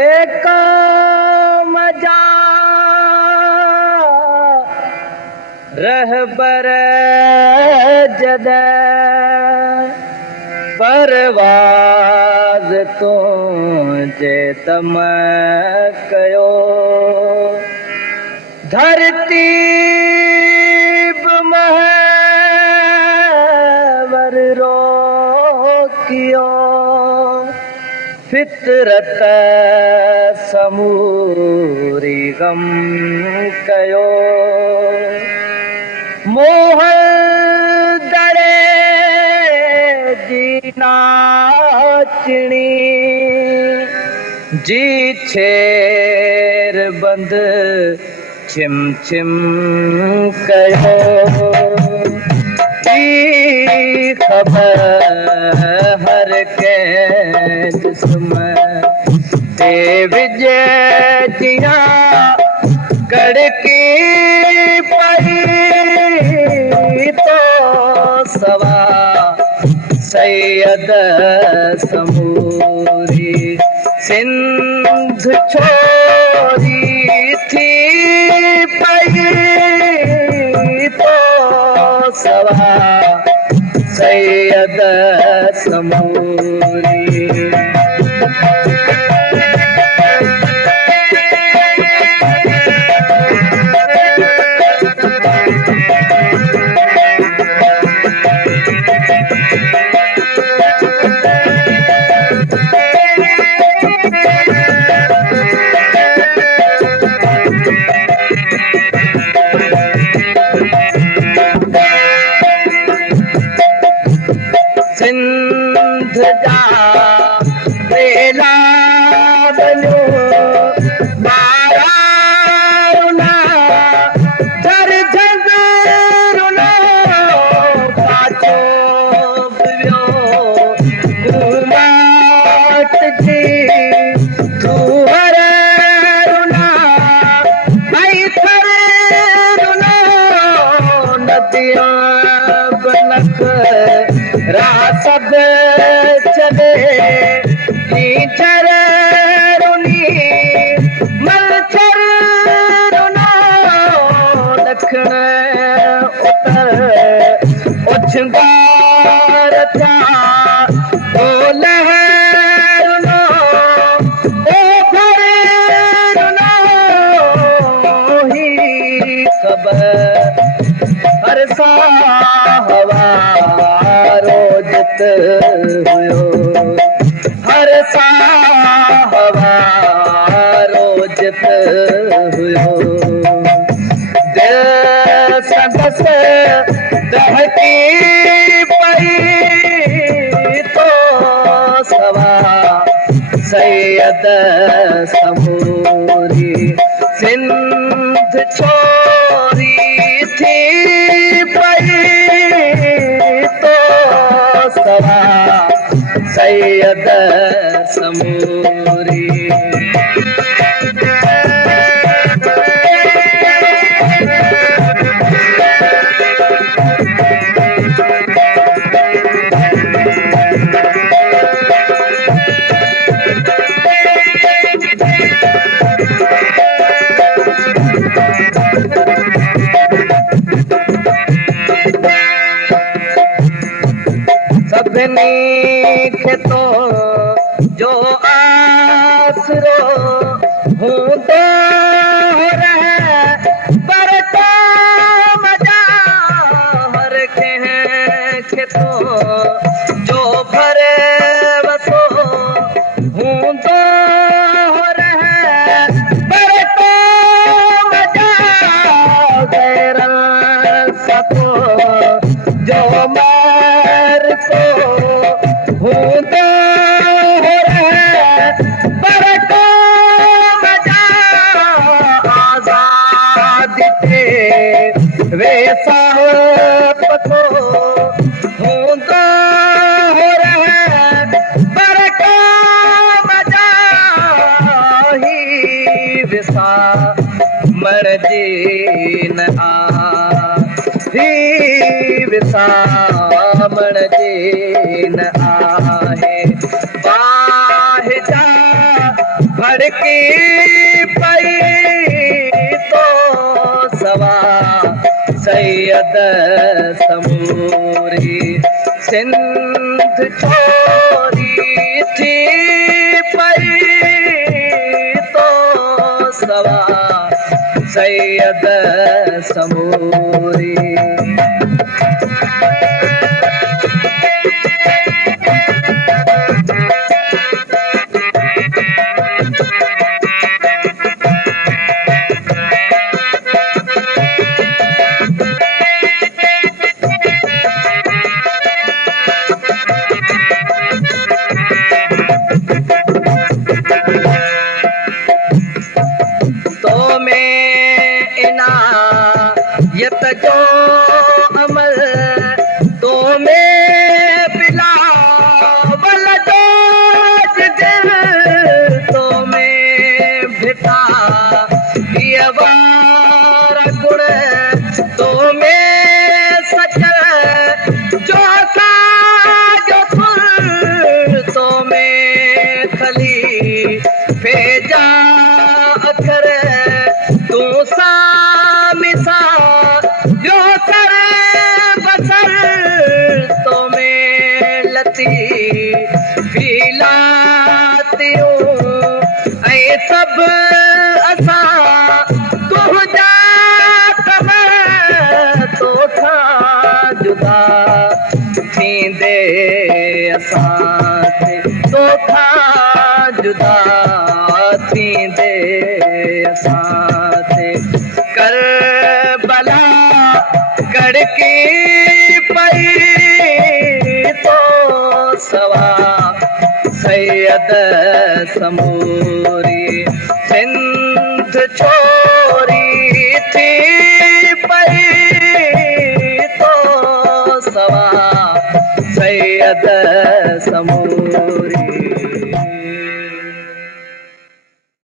एक मजा रहबर जद परवाज़ तुझे तम कयो धरती महवर रोकियो फितरत समूरी गम कयो मोहल दड़े जी नाचणी जी छेर बंद छिम छिम कयो जी खबर हर के जिस्म ते विजय जिया कड़की पई तो सवा सैयद समूरी सिंध छोरी थी पई तो सवा सैयद समूरी सिंध जा बेला बनो मारा दर जगरुना पाचो बियो घुमाट जी तू हर रुना भाई थर रुना नदिया बनक रासद चले चर रुनी मलचर रुना दखण उतर उछंगार था ओ लहर रुनो ओ भर रुनो ही खबर हर सा हवा रोजत हुयो हर सा हवा रोजत हुयो दिल सदस दहकी पई तो सवा सैयद समूरी सिंध छोरी थी पई तो सवा सैयद समूरी सभिनी खे तो जो आसरो हूंदो रहे पर तो मजा हर कंहिं खे तो जो भरे वसो हूंदो रहे पर तो मजा गैरन सतो जो मर को हूंदो रहे पर को मजा आज़ाद थे वे पतो हूंदो रहे पर को मजा ही विसा मर जी न आ ही विसामण जे न आहे बाहि जा भड़की पई तो सवा सैयद समूरी सिंध छोरी थी पई तो सवा सैयद समूरी यत जो अमल तो में बिलावल जो जिगर तो में भिटा ये वार गुण तो में सचर जो साज फुल तो में खली भेजा अखर तू सा मिसा जो कर बसर तो में लती फिलातियों ऐ सब असा तू जा कबर तो था जुदा थींदे असा तो था जुदा थींदे असा करबला गड़की पई तो सवा सैयद समूरी सिंध छोरी थी पई तो सवा सैयद समूरी